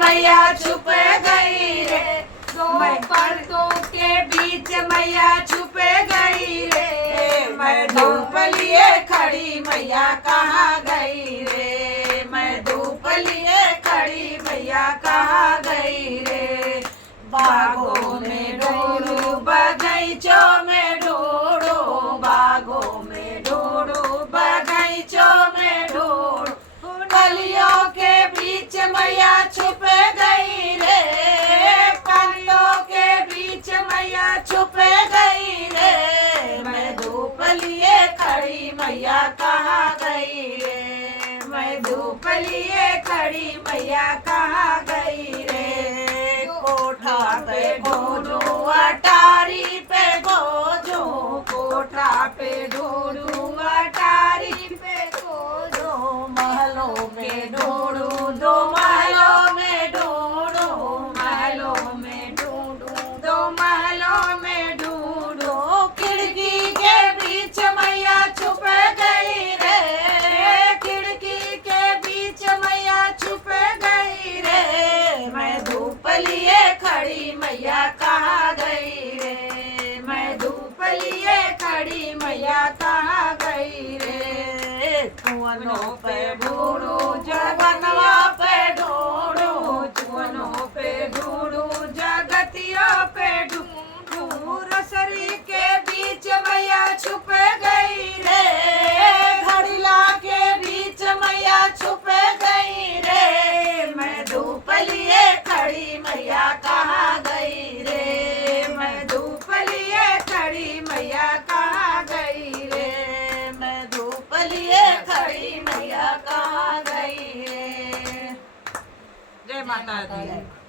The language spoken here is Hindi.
मैया छुप गई रे, दो पर्दों के बीच मैया छुप गई रे। मैं धूप लिए खड़ी मैया कहाँ गई रे, मैं धूप लिए खड़ी मैया कहाँ गई रे। बागों में ढूंढू बगीचों में ढूंढू, बागों में ढूंढू बगीचों में ढूंढू, कलियों के बीच मैया छुप गई रे, कलियों के बीच मैया छुप गई रे। मैं धूप लिए खड़ी मैया कहाँ गई रे, मैं धूप लिए खड़ी मैया कहाँ गई रे। कोठा पे ढूंढू अटारी पे खोजू, कोठा पे ढूंढू अटारी पे खोजू, महलों में ढूंढू, दो महलों में ढूंढू, महलों में ढूंढू, दो महलों में ढूंढू, खिड़की के बीच मैया छुप गई रे, खिड़की के बीच मैया छुप गई रे। मैं धूप लिए खड़ी मैया कहाँ गई रे, मैं धूप लिए खड़ी मैया कहाँ गई रे। चुअनों पे ढूंढू जगनवा पे ढूंढू, चुअनों पे ढूंढू जगतियों पे ढूंढू, रसरी के बीच मैया छुप गई रे, घड़िला के बीच मैया छुप गई रे। मैं धूप लिए खड़ी मैया कहाँ गई रे, मैं धूप लिए खड़ी मैया कहाँ गई रे, मैं धूप लिए खड़ी मैया कहाँ गई रे। जय माता दी।